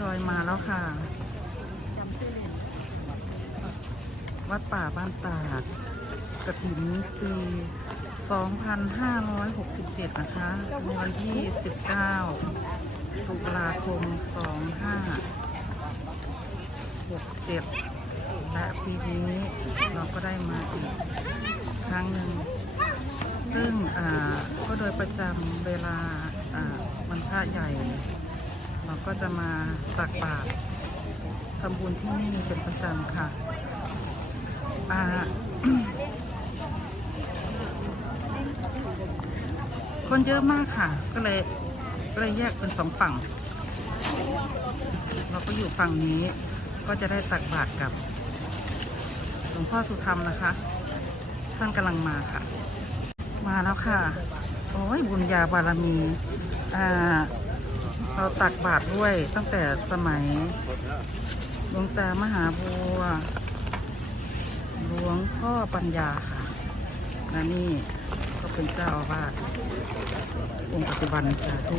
ยอยมาแล้วค่ะ วัดป่าบ้านตาดกระถิ่นปี 2567 นะคะวันที่ 19ตุลาคม 2567 และปีนี้เราก็ได้มาอีกครั้งหนึ่งซึ่งก็โดยประจำเวลาอ่าวันพระใหญ่ เราก็จะมาตักบาตรทำบุญที่นี่เป็นประจำค่ะอ่าคนเยอะมากค่ะ ก็เลยก็เลยแยกเป็นสองฝั่ง เราก็อยู่ฝั่งนี้ ก็จะได้ตักบาตรกับหลวงพ่อสุธรรมนะคะ ท่านกำลังมาค่ะ มาแล้วค่ะ โอ้ยบุญญาบารมี อ่า เราตักบาตรด้วยตั้งแต่สมัยหลวงตามหาบัวหลวงพ่อปัญญาค่ะและนี่ก็เป็นเจ้าอาวาสองค์ปัจจุบันสาธุ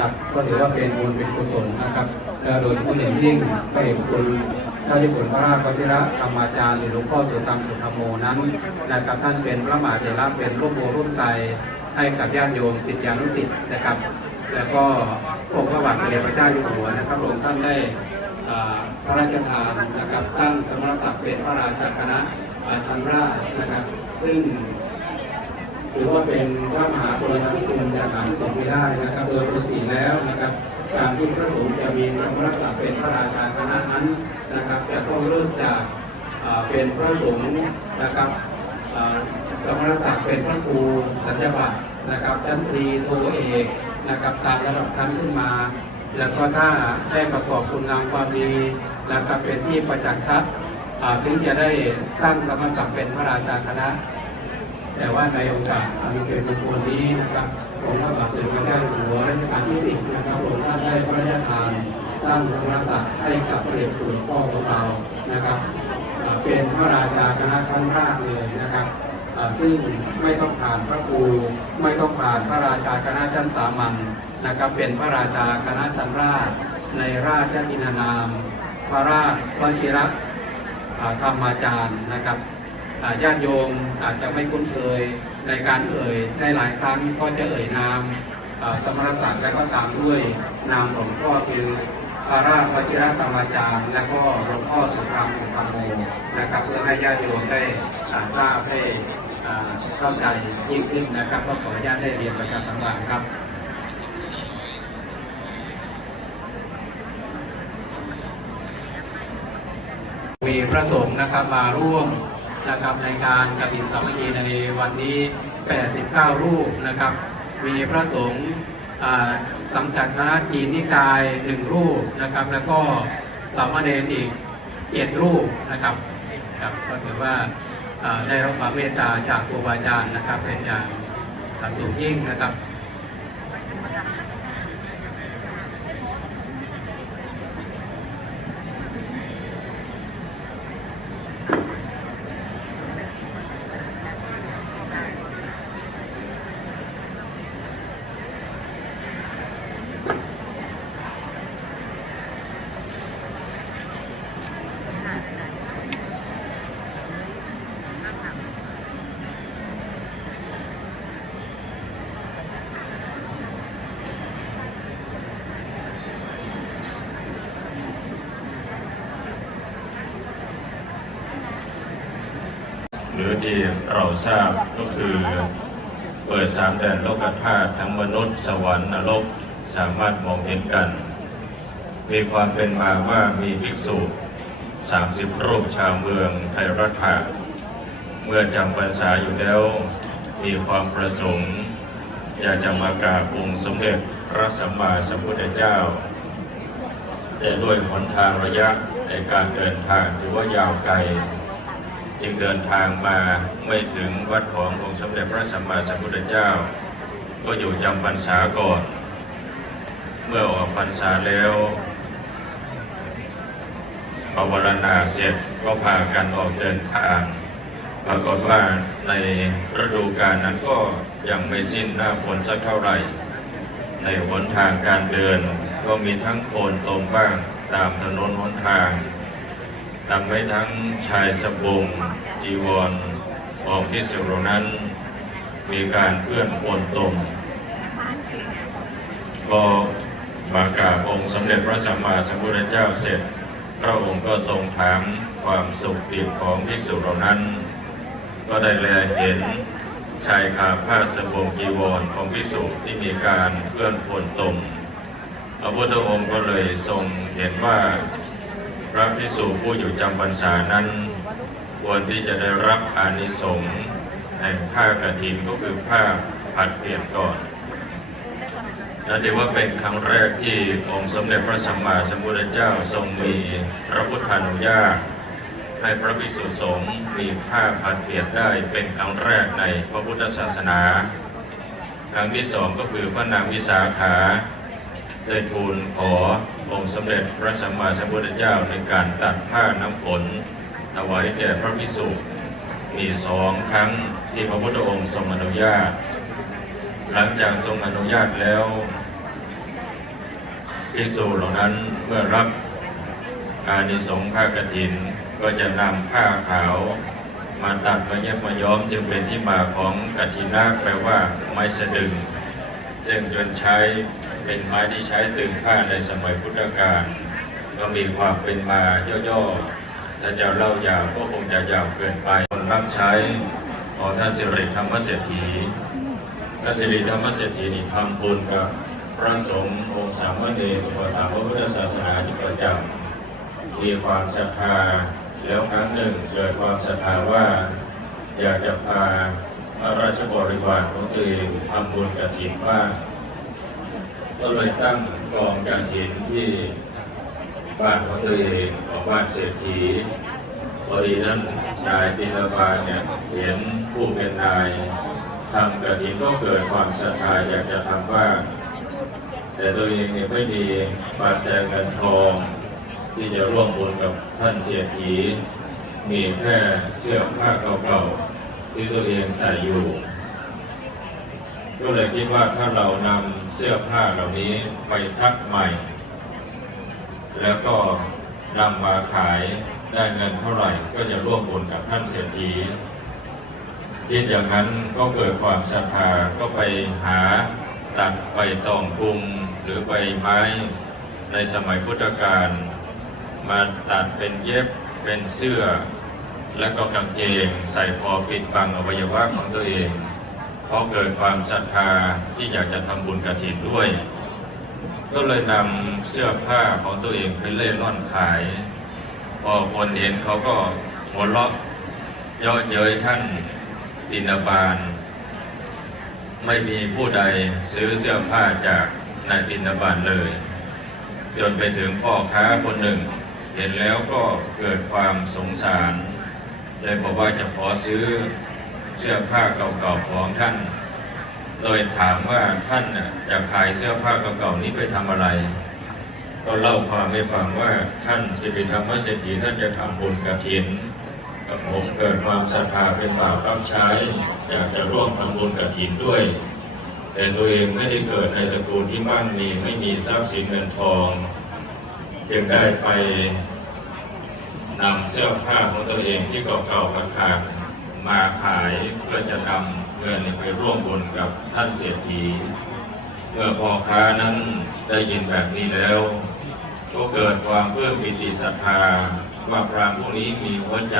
ครับก็ถือว่าเป็นบุญเป็นกุศลนะครับและโดยเฉพาะอย่งยิ่งพระเอกคุณเจ้าที่คุณพระราชวชิระธรรมาจารย์หรือหลวงพ่อสุตตัมสุธรรมโมนั้นนะครับท่านเป็นพระมหาเถระเป็นร่มโพร่มไทร ให้กับญาติโยมศิษยานุศิษย์นะครับ แล้วก็องค์พระบาทสมเด็จพระเจ้าอยู่หัวนะครับองค์ท่านได้อ่าพระราชทานนะครับตั้งสมณศักดิ์เป็นพระราชาคณะอาชั้นราชนะครับ ซึ่งถือว่าเป็นพระมหากรุณาธิคุณอย่างหาที่สุดไม่ได้นะครับ โดยปกติแล้วนะครับ การที่พระสงฆ์จะมีสมณศักดิ์เป็นพระราชาคณะนั้นนะครับจะต้องเริ่มจากเป็นพระสงฆ์นะครับ สมณศักดิ์เป็นพระครูสัญญาบัตรนะครับชั้นตรีโทเอกนะครับตามระดับชั้นขึ้นมา แล้วก็ถ้าได้ประกอบคุณงามความดีนะครับเป็นที่ประจักษ์ชัดถึงจะได้ตั้งสมณศักดิ์เป็นพระราชาคณะ แต่ว่าในโอกาสอันเป็นมงคลนี้นะครับองค์พระบาทสมเด็จพระเจ้าอยู่หัวรัชกาลที่สิบนะครับองค์ท่านได้พระราชทานสร้งสมณศักดิ์ให้กับพระเดชคุณพ่อของเรานะครับ เป็นพระราชาคณะชั้นราชเลยนะครับซึ่งไม่ต้องผ่านพระครูไม่ต้องผ่านพระราชาคณะชั้นสามัญนะครับ เป็นพระราชาคณะชั้นราช ในราชกินานาม พระราชวชิระอ่าธรรมาจารย์นะครับญาติโยมอาจจะไม่คุ้นเคยในการเอ่ยในหลายครั้งก็จะเอ่ยนามสมณศักดิ์และก็ตามด้วยนามหลวงพ่อคือ พระราชวชิระธรรมาจารย์ และก็หลวงพ่อสุธรรมสุธรรมโมนะครับ เพื่อให้ญาติโยมได้ทราบให้เข้าใจยิ่งขึ้นนะครับก็ขออนุญาตได้เรียนประชาสัมพันธ์ครับมีพระสงฆ์นะครับมาร่วมนะครับในการกฐินสามัคคีในวันนี้ 89 รูปนะครับ มีพระสงฆ์ สังกัดคณะจีนนิกายหนึ่งรูปนะครับ แล้วก็สามเณรอีกเจ็ดรูปนะครับครับก็ถือว่าอ่าได้รับความเมตตาจากครูบาอาจารย์นะครับ เป็นอย่างสูงยิ่งนะครับ รือที่เราทราบก็คือเปิดสามแดนโลกธาตุทั้งมนุษย์สวรรค์นรกสามารถมองเห็นกัน มีความเป็นมาว่ามีภิกษุ 30 รูปชาวเมืองไทยรัฐะเมื่อจำพรรษาอยู่แล้ว มีความประสงค์ อยากจะมากราบองค์สมเด็จพระสัมมาสัมพุทธเจ้า แต่ด้วยหนทางระยะในการเดินทางถือว่ายาวไกล จึงเดินทางมาไม่ถึงวัดขององค์สมเด็จพระสัมมาสัมพุทธเจ้า ก็อยู่จำพรรษาก่อน เมื่อออกพรรษาแล้วภาวนาเสร็จก็พากันออกเดินทางปรากฏว่าในฤดูกาลนั้นก็ยังไม่สิ้นหน้าฝนสักเท่าไหร่ ในหนทางการเดินก็มีทั้งโคลนตมบ้างตามถนนหนทาง ทำให้ทั้งชายสบงจีวรของพิสุเหล่านั้น มีการเปื้อนโคลนตมก็มากราบองค์สมเด็จพระสัมมาสัมพุทธเจ้าเสร็จ พระองค์ก็ทรงถามความสุขดิบของภิกษุเหล่านั้น ก็ได้แลเห็นชายคาผ้าสบงจีวรของภิกษุที่มีการเปื้อนฝนตมพระพุทธองค์ก็เลยทรงเห็นว่า พระภิกษุผู้อยู่จำพรรษานั้น ควรที่จะได้รับอานิสงส์แห่งผ้ากฐินก็คือผ้าผัดเปลี่ยนก่อนและถือว่าเป็นครั้งแรกที่องค์สมเด็จพระสัมมาสัมพุทธเจ้าทรงมีพระพุทธานุญาตให้พระภิกษุสงฆ์มีผ้าผัดเปลี่ยนได้เป็นครั้งแรกในพระพุทธศาสนา ครั้งที่สองก็คือพระนางวิสาขาได้ทูลขอ องค์สมเด็จพระสัมมาสัมพุทธเจ้าในการตัดผ้าน้ำฝนถวายแก่พระภิกษุมีสองครั้งที่พระพุทธองค์ทรงอนุญาต หลังจากทรงอนุญาตแล้วภิกษุเหล่านั้นเมื่อรับอานิสงส์ผ้ากฐิน ก็จะนำผ้าขาวมาตัดมาเย็บมาย้อมจึงเป็นที่มาของกฐินาแปลว่าไม้สะดึง ซึ่งจนใช้ เป็นไม้ที่ใช้ตึงผ้าในสมัยพุทธกาลก็มีความเป็นมาย่อๆถ้าจะเล่ายาวก็คงจะยาวเกินไปคนรับใช้ของท่านสิริธรรมเศรษฐีพระสิริธรรมเศรษฐีนี่ทำบุญกับพระสงฆ์องค์สามเณรอุปถัมภ์พระพุทธศาสนาที่ประจำมีความศรัทธาแล้วครั้งหนึ่งเกิดความศรัทธาว่าอยากจะพาพระราชบริวารของตัวเองทำบุญกฐินบ้าง ก็เลยตั้งกองกฐินที่บ้านของตัวเองของบ้านเศรษฐีพอดีนั้นนายตินบาลเนี่ยเห็นผู้เป็นนายทำกระถินก็เกิดความศรัทธาอยากจะทำบ้างแต่ตัวเองเนี่ยไม่มีปัจจัยเงินทอง ที่จะร่วมบุญกับท่านเสียทีมีแค่เสื้อผ้าเก่าๆที่ตัวเองใส่อยู่ ก็เลยคิดว่าถ้าเรานำเสื้อผ้าเหล่านี้ไปซักใหม่ แล้วก็นำมาขายได้เงินเท่าไหร่ก็จะร่วมบุญกับท่านเศรษฐีคิดอย่างนั้นก็เกิดความศรัทธาก็ไปหาตัดใบตองกุมหรือใบไม้ในสมัยพุทธกาลมาตัดเป็นเย็บเป็นเสื้อ และก็กางเกงใส่พอปิดบังอวัยวะของตัวเอง ราะเกิดความศรัทธาที่อยากจะทำบุญกฐินด้วย ก็เลยนำเสื้อผ้าของตัวเองไปเล่ร่อนขาย พอคนเห็นเขาก็หัวเราะเย่อเย้ยท่านตินบาล ไม่มีผู้ใดซื้อเสื้อผ้าจากนายตินบาลเลย จนไปถึงพ่อค้าคนหนึ่ง เห็นแล้วก็เกิดความสงสาร เลยบอกว่าจะขอซื้อ เสื้อผ้าเก่าๆของท่านโดยถามว่าท่านจะขายเสื้อผ้าเก่าๆนี้ไปทำอะไร ก็เล่าความให้ฟังว่าท่านสิริธรรมเศรษฐีท่านจะทำบุญกฐินกับผมเกิดความศรัทธาเป็นบ่าวรับใช้อยากจะร่วมทำบุญกับถินด้วย แต่ตัวเองไม่ได้เกิดในตระกูลที่มั่งมีไม่มีทรัพย์สินเงินทองจึงได้ไปนำเสื้อผ้าของตัวเองที่เก่าๆขาดๆ มาขายเพื่อจะนำเงินไปร่วมบุญกับท่านเศรษฐี เมื่อพ่อค้านั้นได้ยินแบบนี้แล้ว ก็เกิดความเพื่อปิติศรัทธาว่าพรามผู้นี้มีหัวใจ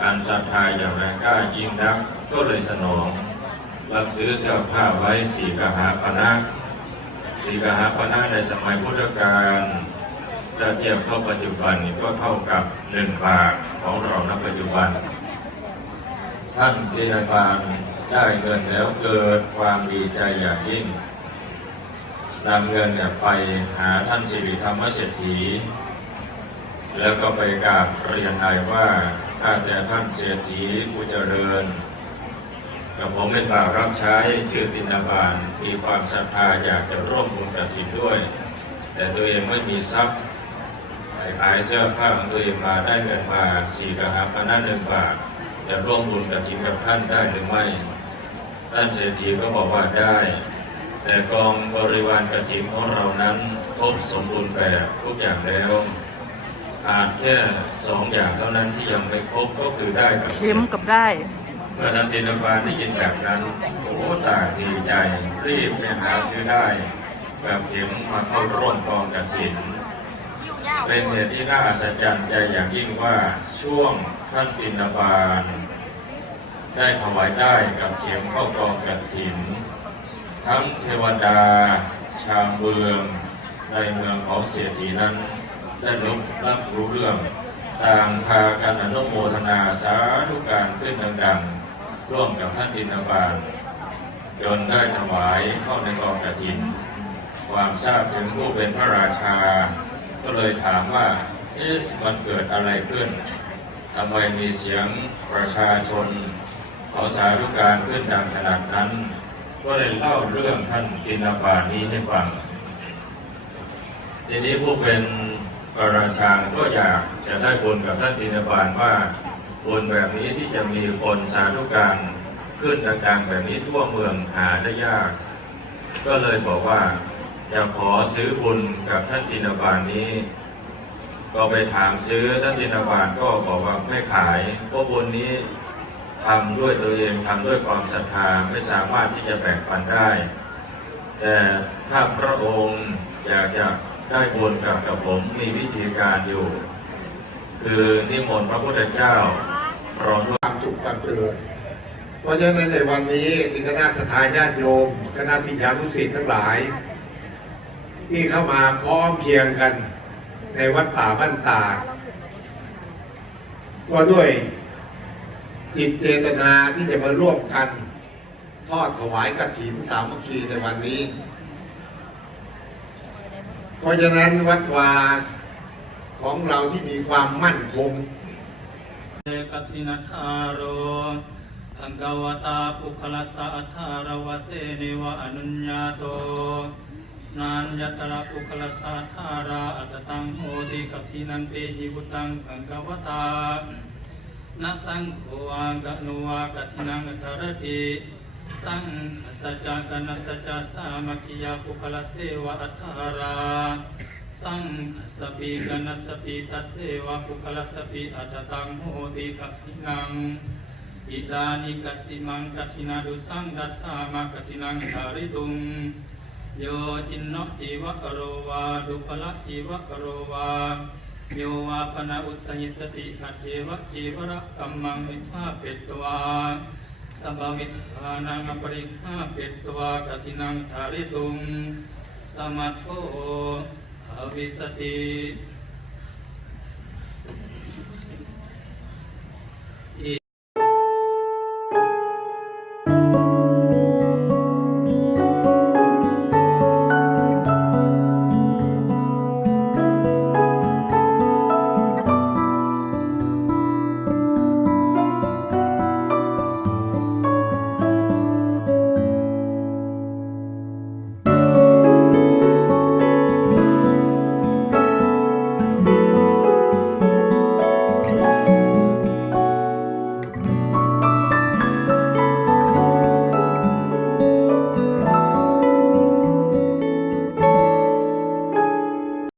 การศรัทธาอย่างแรงกล้ายิ่งนักก็เลยสนองรับซื้อเสื้อผ้าไว้สี่กหาปณะสี่กหาปณะในสมัยพุทธกาลถ้าเทียบเข้าปัจจุบันก็เท่ากับหนึ่งบาทของเราณปัจจุบัน ท่านเทนบาลได้เงินแล้วเกิดความดีใจอย่างยิ่งนำเงินเนี่ยไปหาท่านสิริธรรมเศรษฐี แล้วก็ไปกราบเรียนนายว่าข้าแต่ท่านเศรษฐีผู้เจริญกับผมเป็นบ่าวรับใช้ชื่อตินาบาลมีความศรัทธาอยากจะร่วมบุญกับทีด้วย แต่ตัวเองไม่มีทรัพย์ไปขายเสื้อผ้าของตัวเองมาได้เงินมาสี่กหาปณะหนึ่งบาท จะร่วมบุญกับทีกับท่านได้หรือไม่ท่านเศรษฐีก็บอกว่าได้ แต่กองบริวารกระถิ่นของเรานั้นครบสมบูรณ์แบบทุกอย่างแล้วขาดแค่สองอย่างเท่านั้นที่ยังไม่ครบก็คือได้กับเข็มกับได้เมื่อท่านตินบาลได้ยินแบบนั้นโอ้ต่างดีใจรีบไปหาซื้อได้ แบบเข็มมาเข้าร่วมกองกระถินเป็นเหตุที่น่าอัศจรรย์ใจอย่างยิ่งว่าช่วง ท่านตินบาล ได้ถวายได้กับเข็มเข้ากองกฐิน ทั้งเทวดา ชาวเมืองในเมืองของเสียทีนั้น ได้รับรับรู้เรื่องต่างพากันอนุโมทนาสาธุการขึ้นดังๆ ร่วมกับท่านดินบาลจนได้ถวายเข้าในกองกฐิน ความทราบถึงผู้เป็นพระราชา ก็เลยถามว่าเอ๊ะมันเกิดอะไรขึ้น ทำไมมีเสียงประชาชนขอสาธุการขึ้นดังขนาดนั้น ก็เลยเล่าเรื่องท่านกินาบานี้ให้ฟัง ทีนี้ผู้เป็นประราชาก็อยากจะได้บุญกับท่านกินาบาลว่าบุญแบบนี้ที่จะมีคนสาธุการขึ้นดังๆแบบนี้ทั่วเมืองหาได้ยาก ก็เลยบอกว่าจะขอซื้อบุญกับท่านกินาบานี้ ก็ไปถามซื้อท่านจินบาลก็บอกว่าไม่ขายเพราะบุญนี้ทำด้วยตัวเองทำด้วยความศรัทธาไม่สามารถที่จะแบ่งปันได้ แต่ถ้าพระองค์อยากจะได้บุญกับกับผมมีวิธีการอยู่ คือนิมนต์พระพุทธเจ้าพร้อมด้วยความสุขความเจริญเพราะฉะนั้นในวันนี้ที่คณะสถานญาติโยมคณะศิษยานุศิษย์ทั้งหลาย ที่เข้ามาพร้อมเพียงกัน ในวัดป่าบ้านตาก็ด้วยจิตเจตนาที่จะมาร่วมกัน ทอดถวายกฐินสามัคคีในวันนี้ เพราะฉะนั้นวัดวาของเราที่มีความมั่นคงเกทินัทาโรอังกวตาปุคลสะอัทธารวเสนิวะอนุญญาโต นานยตระปุคลสะอัทธาราอัตตังโหติกทินันเปหิบุตังอังกวตานาสังโฆอังกนุวากทินังทารติสังสัจจกันสัจจสามัคคิยาปุคลเสวะอัทธาราสังสปีกันสปีตเสวะปุคลสปีอัตตังโหติกัทินังอิดานิกัสิมังกัทินาดุสังดัสสามะกัทินังหาริตุง โยจินโนอิวะโรวาดุพละอิวะโรวาโยวาปนาอุสหิสติหัตเทวะจีวระกัมมังวิชาเปตวาสัมภวิทานังปริฆาเปตวากตินังทาริตุงสมัทโธอวิสติ